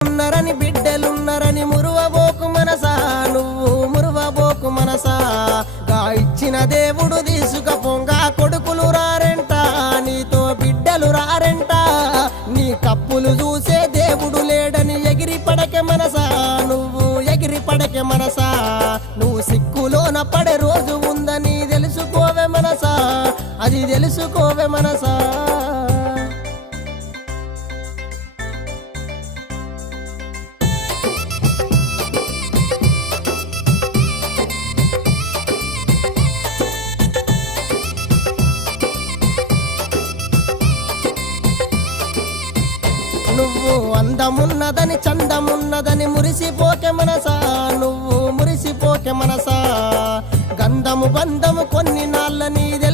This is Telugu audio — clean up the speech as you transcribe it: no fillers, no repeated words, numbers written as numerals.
ఉన్నారని బిడ్డలున్నారని మురువబోకు మనసా, నువ్వు మురువబోకు మనసా. గా ఇచ్చిన దేవుడు తీసుకపోంగా కొడుకులు రారెంట, నీతో బిడ్డలు రారెంట. నీ కప్పులు చూసే దేవుడు లేడని ఎగిరి పడకే మనసా, నువ్వు ఎగిరి పడకే మనసా. నువ్వు సిక్కులోన పడే రోజు ఉందని తెలుసుకోవే మనసా, అది తెలుసుకోవే మనసా. నువ్వు అందమున్నదని చందమున్నదని మురిసిపోకే మనసా, నువ్వు మురిసిపోకే మనసా. గంధము బంధము కొన్ని నాళ్ళ నీదే